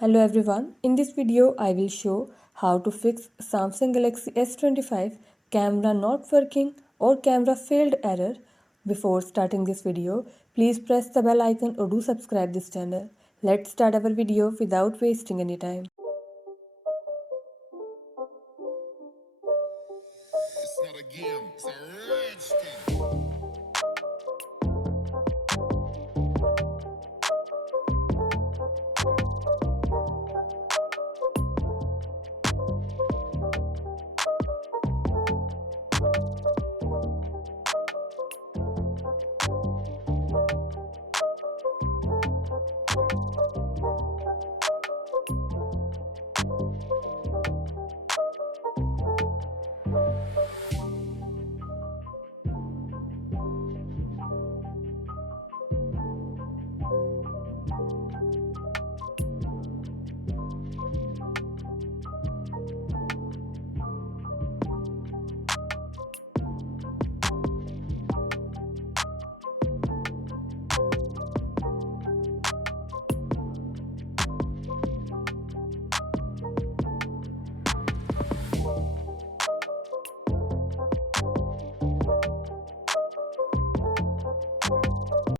Hello everyone, in this video I will show how to fix Samsung Galaxy S25 camera not working or camera failed error. Before starting this video, please press the bell icon or do subscribe this channel. Let's start our video without wasting any time.